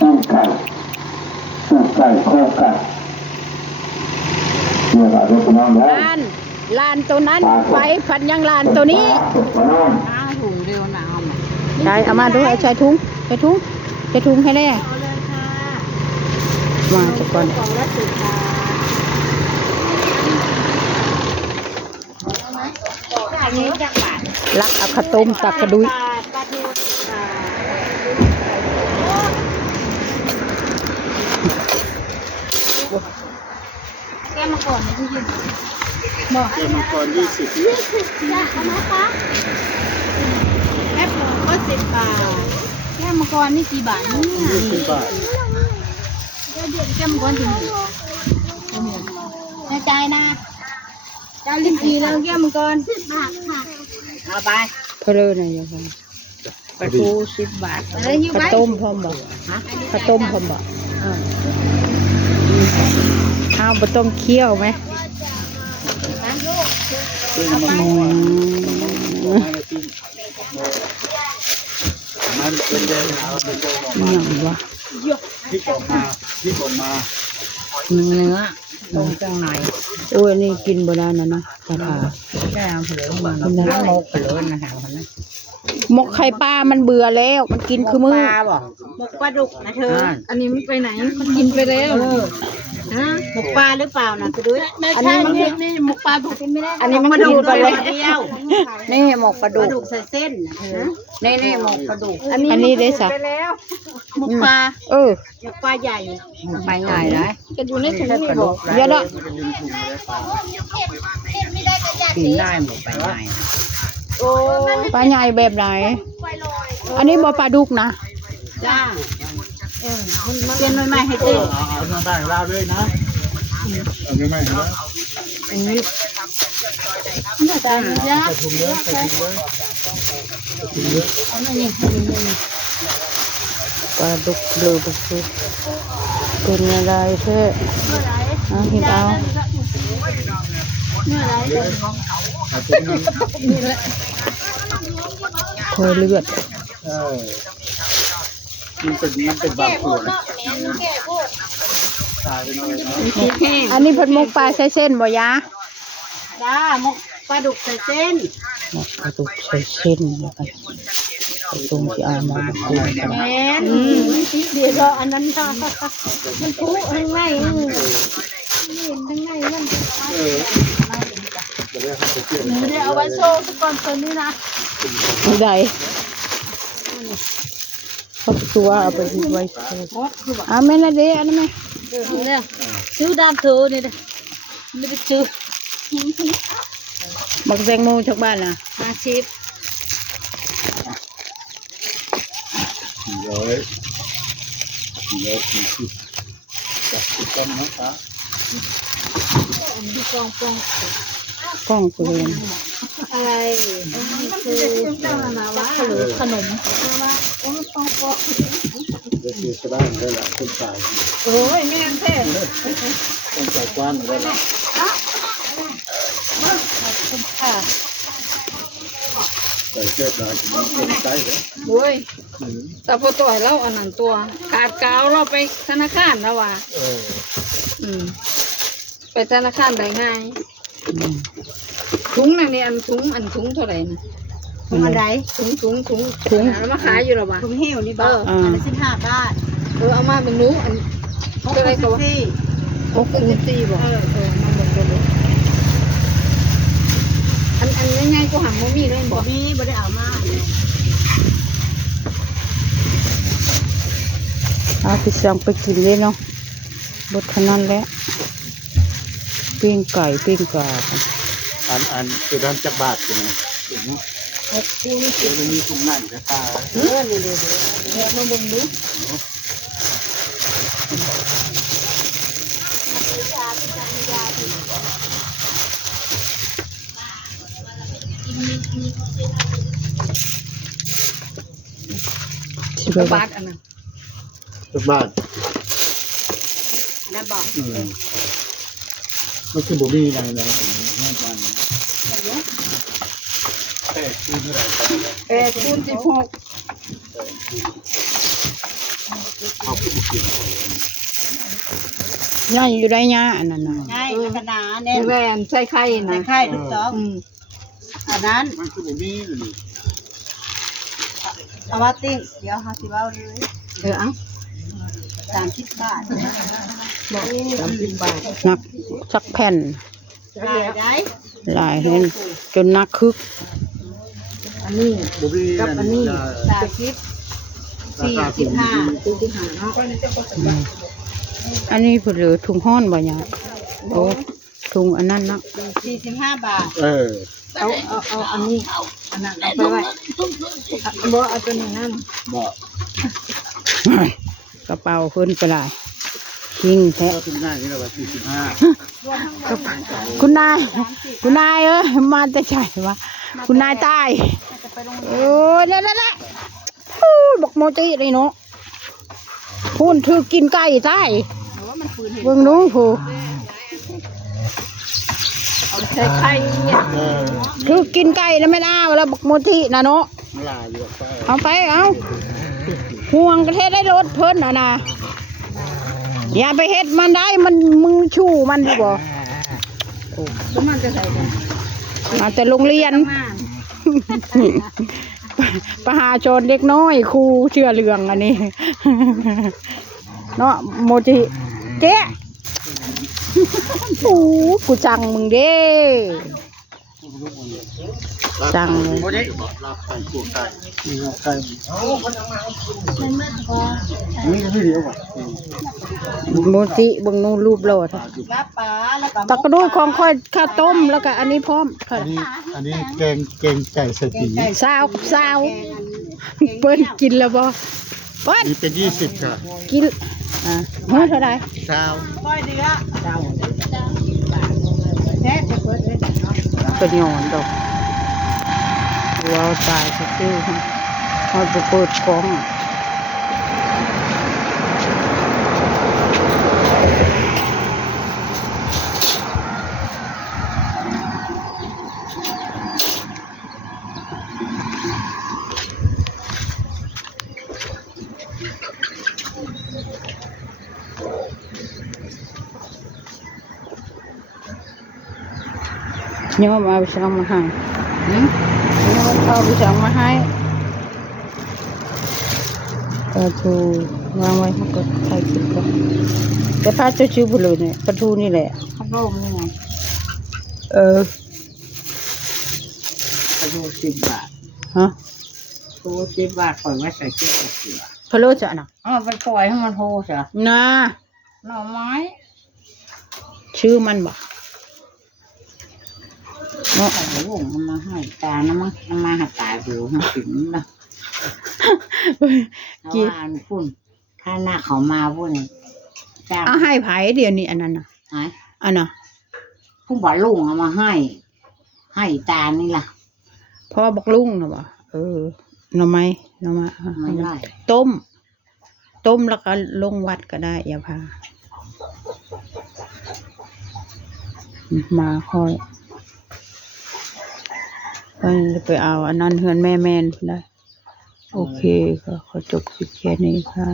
ตีไก่ตีไก่โคไก่เนี่ยเราจะนอนแล้วลานตัวนั้นไปพันยังลานตัวนี้ถุงเดียวหนาว ใช่เอามาดูใช้ถุงใช้ถุงให้แน่มาสักก่อนลักเอาข้าวต้มตักกระดุยแก้มาก่อนนะพี่ยิน เดี๋ยวมังกร20จ้าเอาไหมคะแอปเปิลก็10 บาทแก้มังกรนี่กี่บาทเนี่ย20 บาทแก้มังกรถึงในใจนะเจ้าลิ้นจีแล้วแก้มังกร10 บาทค่ะเอาไป เพลอหน่อยยังไงปลาทู10 บาทข้าวต้มพร้อมบ่ข้าวต้มพร้อมบ่ข้าวบ่ต้องเคี่ยวไหมอย่างวะที่ออกมาเนื้อลงจังไหนโอ้ยนี่กินบ่ได้นะเนาะปลาทาแก้เผลอมันมกเผลอนะฮะหมกไข่ปลามันเบื่อแล้วมันกินคือมือหมกปลาดุกนะเธออันนี้มันไปไหนมันกินไปแล้วหมกปลาหรือเปล่านะคือด้วยอันนี้มันนี่หมกปลาดุกไม่ได้อันนี้มันกินไปแล้วนี่หมกปลาดุกใส่เส้นนี่หมกปลาดุกอันนี้ได้สักหมกปลาหมกปลาใหญ่หมกปลาใหญ่นะจะอยู่ในถุงนี่บอกเยอะละกินได้หมกปลาใหญ่ปลาใหญ่แบบไหนอันนี้บ่ปลาดุกนะจ้าเปลี่ยนใหม่ๆให้เต้เอามาแบ่งเราด้วยนะเอาไม่ไม่นะจ้าจ้าถุงเลยเอาหน่อยนี่ปลาดุกเดือบสุดเป็นอะไรเท่เห็นเอาเคยเลือดมันเป็นบางส่วนอันนี้เพิ่นหมกปลาใส่เส้นบ่ยะจ้าหมกปลาดุกใส่เส้นหมกปลาดุกใส่เส้นนะครับตรงที่เอามาปรุงกันเดี๋ยวอันนั้นค่ะมันพุทั้งไงทั้งไงมันเดี๋ยวเอาไว้โชว์ก่อนตัวนี้นะไม่ได้เขาตัวเอาไปไว้ไม่นะเด้อันนั้นไหมเนี่ยซื้อดามเธอนี่เลยไม่ได้ซื้อบักแตงโมจากบ้านน่ะ50จากที่ต้นนะครับดูกองกูเลยอะไรคือขนมเดี๋ยวซื้อก็ได้ได้ละคนจ่ายโอ้ยแม่เท่คนจ่ายกว้านได้ละใส่เสื้อได้มันคนใจเลยโอ้ยแต่พอต่อยเราอันนั้นตัวขาดกาวเราไปธนาคารแล้วว่ะไปธนาคารได้ง่ายถุงนั่นนี่อันถุงเท่าไหร่นะถุงอะไรถุงแล้วมาขายอยู่หรอวะถุงเหี่ยวนี่บ้าอันละ15 บาทเอามาเป็นนู้อันอะไรก็ว่า64บอกมาหมดเลยอันง่ายๆกูหังโมมี่เลยบอกมีบ่ได้เอามาพี่สั่งไปกินเลยเนาะบดขนาดแล้วปิ้งไก่ปิ้งกาอันคือด้านจักรบาทใช่ไหมคุณมีถุงนั่นใช่ป่ะเนี่ยมาบ่งดูบาทอันนั้นจักรบาทนะบอกมันคือบุรีอะไรนะบ้านคูณ16ขอบคุณ ย่าอยู่ได้ย่าอันนั้นน่ะ ใช่ขนาดเนี่ยแหวนใส่ไข่นะใส่ไข่ถูกต้องอันนั้น มันคือผมมีอยู่ เอาว่าติ้งเดี๋ยวหาสิว่าเลยเอา30 บาทบอก30 บาท นักสักแผ่น ได้ หลายเห็นจนนักคึก อันนี้ ผมมี กับอันนี้45เนาะ อันนี้ผุดเหลือถุงห้อนบ่ยาโอ้ถุงอันนั้นเนาะ 45 บาท เอาอันนี้อันนั้นเอาไปไว้บ่เอาตัวนี้นั่น บ่ กระเป๋าขึ้นไปหลายชิงแท้ ก็ถึงได้นี่แหละว่า45 คุณนายเอ้ยมาแต่ใช่วะคุณนายตายโอ้ยนั่นบอกโมจิเลยเนาะพูนถือกินไก่ตายเบิ่งนู้ผู้ ใส่ไข่เนี่ย ถือกินไก่นะไม่น่าแล้วบอกโมจินะเนาะ ลาอยู่ไป เอาไปเอาห่วงกระเทศได้รถเพิ่นนะอย่าไปเฮ็ดมันได้มันมึงชู้มันดีบ่ แล้วมันจะใส่กัน มาแต่โรงเรียน มา ประหาชนเด็กน้อยครูเชื่อเรื่องอันนี้ เนาะโมจิเจ๊โอ้กูจังมึงเด้จังเลย โมเดลลาบไก่ตัวไก่นี่ไก่นี่ก็ไม่เดียวว่ะ โมจิเบิ่งนู่นรูปโลด ลาบปลาแล้วก็ ตักกระดูกของค่อยข้าวต้มแล้วก็อันนี้พร้อม อันนี้แกงไก่ใส่ปี สาวกับสาวเปิ้นกินแล้วบ่เปิ้น นี่เป็น20ค่ะ กินเฮ้ยเท่าไหร่ ชาว ก้อยเนื้อแท้จะเปิดเลย เป็นหยอนดอกว้าวตายสักทีฮะเขาจะเปิดกล้องโยมเอาไปสั่งมาให้โยมเอาไปสั่งมาให้ปลาทูวางไว้ให้กดถ่ายคลิปก่อนแต่พาเจ้าชื่อบุรุษเนี่ยปลาทูนี่แหละ ข้าวโพดนี่ไง ข้าวโพด10 บาท ฮะ โพด10 บาทปล่อยไว้ใส่เชือกเสือ พะโล้จะน่ะ ไปปล่อยให้มันโพดจ้ะ นา หน่อไม้ ชื่อมันบ่เนาะ ใส่ลูกมันมาให้ตาน้ำมันมาหาตาดูให้ถึงนะเอาว่าอันพุ่นถ้าหน้าเขามาพุ่นจ้า เอาให้ไผเดี๋ยวนี้อันนั้นน่ะ หาย อันน่ะ ผู้บ่าวลุงเอามาให้ตานี่ล่ะ พ่อบอกลุงนะบ่หน่อไม้ ไม่ได้ ต้มแล้วก็ลงวัดก็ได้อย่าพามาค่อยไปเอาอันนั้นเฮือนแม่แม่นได้โอเคก็ขอจบคลิปแค่นี้ค่ะ